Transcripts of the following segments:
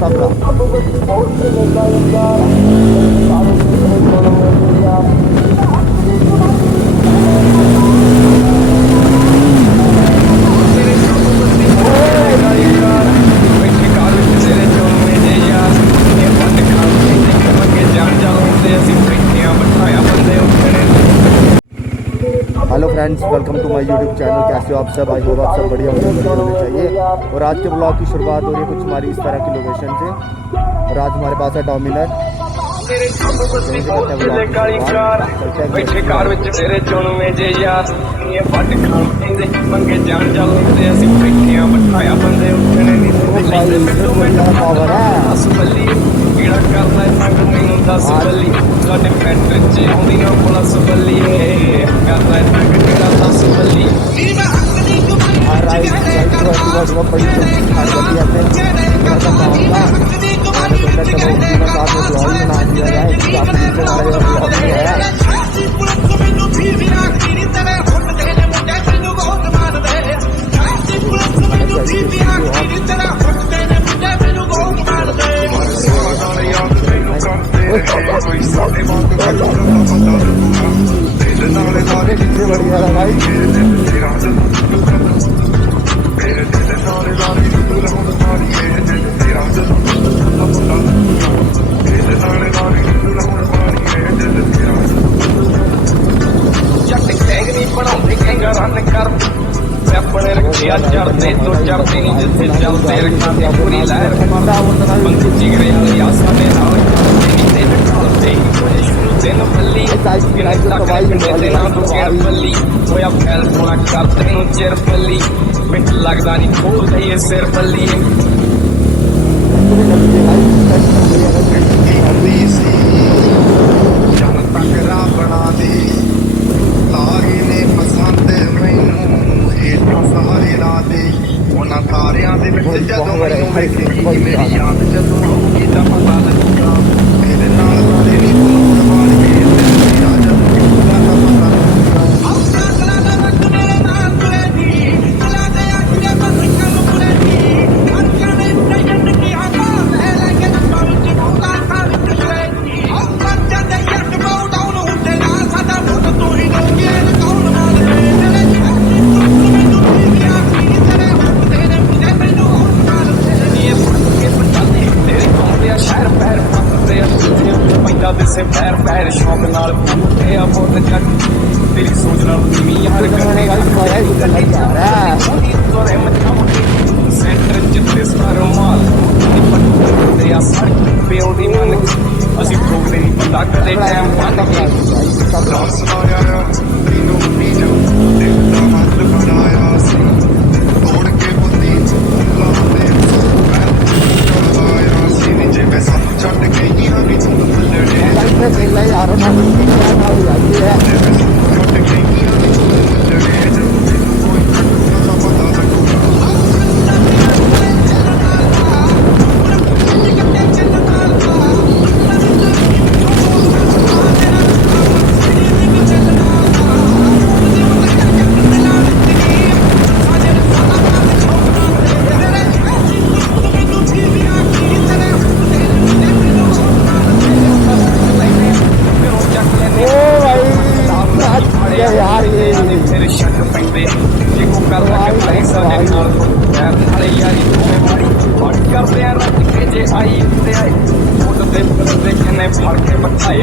Hello friends, welcome to my YouTube channel. कैसे हो आप सब? आई होप आप सब बढ़िया होने चाहिए। और आज के ब्लॉग की शुरुआत हो रही है कुछ हमारी इस तरह की लोकेशन से। और आज हमारे पास है डोमिनर। चढ़ते तो चढ़ते नहीं जिथे चलते रखते पूरी लहर जिगरे वाली आशा में दिन पल्ली पल्ली होया फैल थोड़ा करते नु चिर पल्ली मिट लगदा नहीं खोल दईए सिर पल्ली जन तकरा बना दे लागे ने पसंद मैनू हेठां सहारे ला दे उन्हां तारियां दे विच जदों मैनू वेखेगी मेरी याद जदों आऊगी तां पता लगूगा मेरे नाल तारे नी बोल मार के तेरा जदों आऊगा तां पता लगूगा अपना गला दा रख मेरे नाल तुरे दी गला दे अखियां बस कल मुरे दी अखियां ने नयन की हवा है लगे नंबा विच भौला खा विच तुरे दी अपना जदे यट बाउ डाउन हुंदे ना साडा मुंड तू ही लोगे कौन मार दे से पैर पैर शौक नाल पुੱਟੇ ਆ ਪੁੱਤ ਜੱਟ ਤੇਰੀ ਸੋਚ ਨਾਲ ਵੀ ਯਾਰ ਕਰਨੇ ਤੋਰੇ ਮਚਾਉਂਦੀ ਸੈਂਟਰ ਜਿੱਤੇ ਸਾਰੋ ਮਾਲ ਨੀ ਪੱਟਦੇ ਆ ਸੜਕ ਪਿਓ ਦੀ ਮਨ ਅਸੀਂ ਠੋਕਦੇ ਨਹੀਂ ਪਤਾ ਕਦੇ ਟਾਈਮ ਬੰਦ ਕੇ ਰਸ ਆਇਆ ਤੀਨੋਂ ਪੀਜੋ ਦੇਖਦਾ ਹੱਥ ਬਣਾਇਆ ਸੀ ਤੋੜ ਕੇ ਬੁੱਧੀ ਲਾਉਂਦੇ ਆਇਆ ਸੀ ਨੀਚੇ ਮੈਂ ਸਭ ਛੱਡ ਗਈਆਂ ਵੀ ਤੂੰ ਪਹਿਲਾਂ ਯਾਰ ਉਹਨਾਂ ਨੂੰ ਜਾਂਦੀ ਹੈ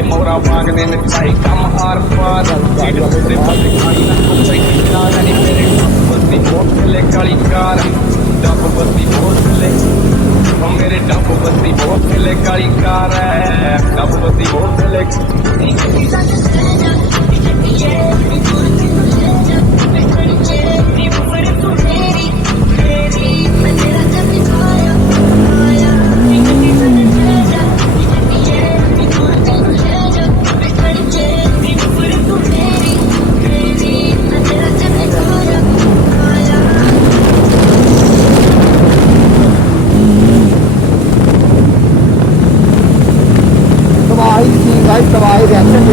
मोरा मांगने नचाई कम हार पार बत्ती बोतले काली कार डब बत्ती बोतले मेरे डब बत्ती बोतले काली कार है डब बत्ती बोतले तबाही रिएक्शन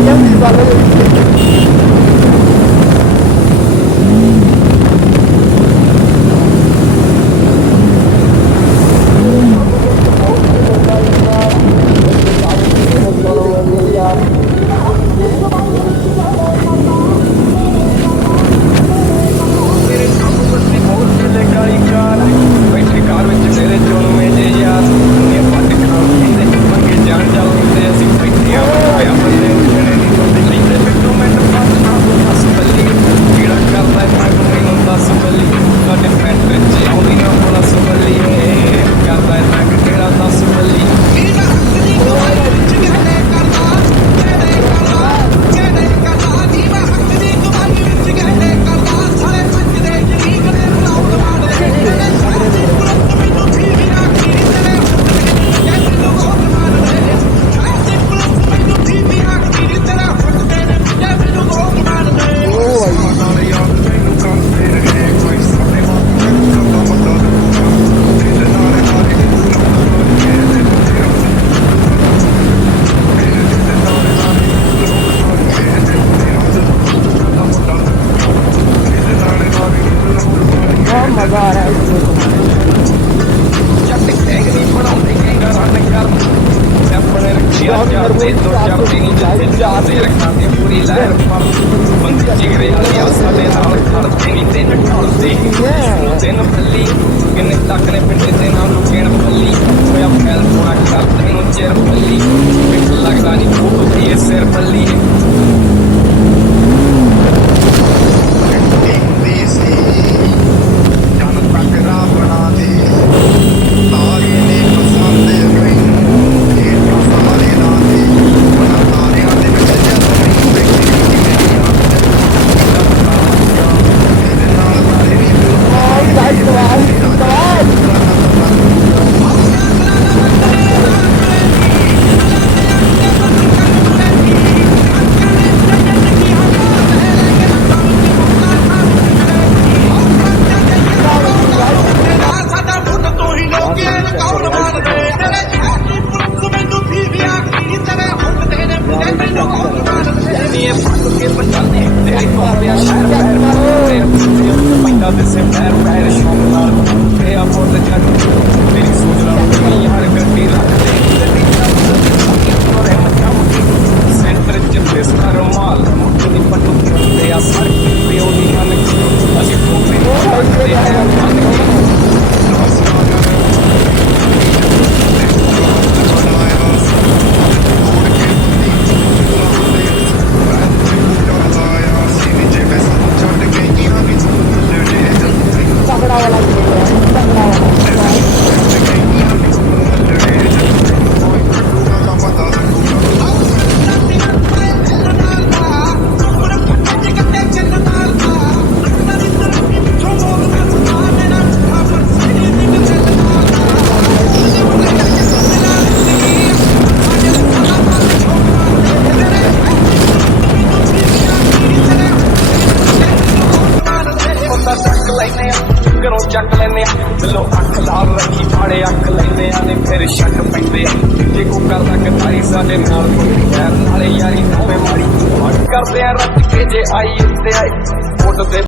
ਤੇ ਤੋਂ ਚੜਦੀ ਨਹੀਂ ਜਿੱਥੇ ਜਾਂਦੇ ਰੱਖਾਂ ਤੇ ਪੂਰੀ ਲਹਿਰ ਪਰ ਬੰਦੇ ਜਿਗਰੇ ਵਾਲੇ ਆ ਸਾਡੇ ਨਾਲ ਖੜਦੇ ਨਹੀਂ ਤੇ ਢਲਦੇ ਦਿਨ ਪੱਲੀ ਕਿੰਨੇ ਤੱਕ ਨੇ ਪਿੰਡੇ ਤੇ ਨਾਲ ਲੁਕੇਣ ਪੱਲੀ ਹੋਇਆ ਫੈਲ ਥੋੜਾ ਕਰਦੇ ਨੂੰ ਚਿਰ ਪੱਲੀ ਪਿੰਡ ਲੱਗਦਾ ਨਹੀਂ ਫੋਟੋ ਤੇ ਇਹ ਸਿਰ ਪੱਲੀ ਚੱਕ ਲੈਨੇ ਬਿੱਲੋ ਅੱਖ ਲਾਲ ਰੱਖੀ ਫਾੜੇ ਅੱਖ ਲੈਨੇ ਆ ਨੇ ਫਿਰ ਸ਼ੱਕ ਪੈਂਦੇ ਜੇ ਕੋ ਕਰਦਾ ਕਤਾਈ ਸਾਡੇ ਨਾਲ ਯਾਰ ਨਾਲੇ ਯਾਰੀ ਦੋਵੇਂ ਮਾਰੀ ਕਰਦੇ ਆ ਰੱਜ ਕੇ ਜੇ ਆਈ ਉੱਤੇ ਆਈ ਫੋਟੋ ਤੇ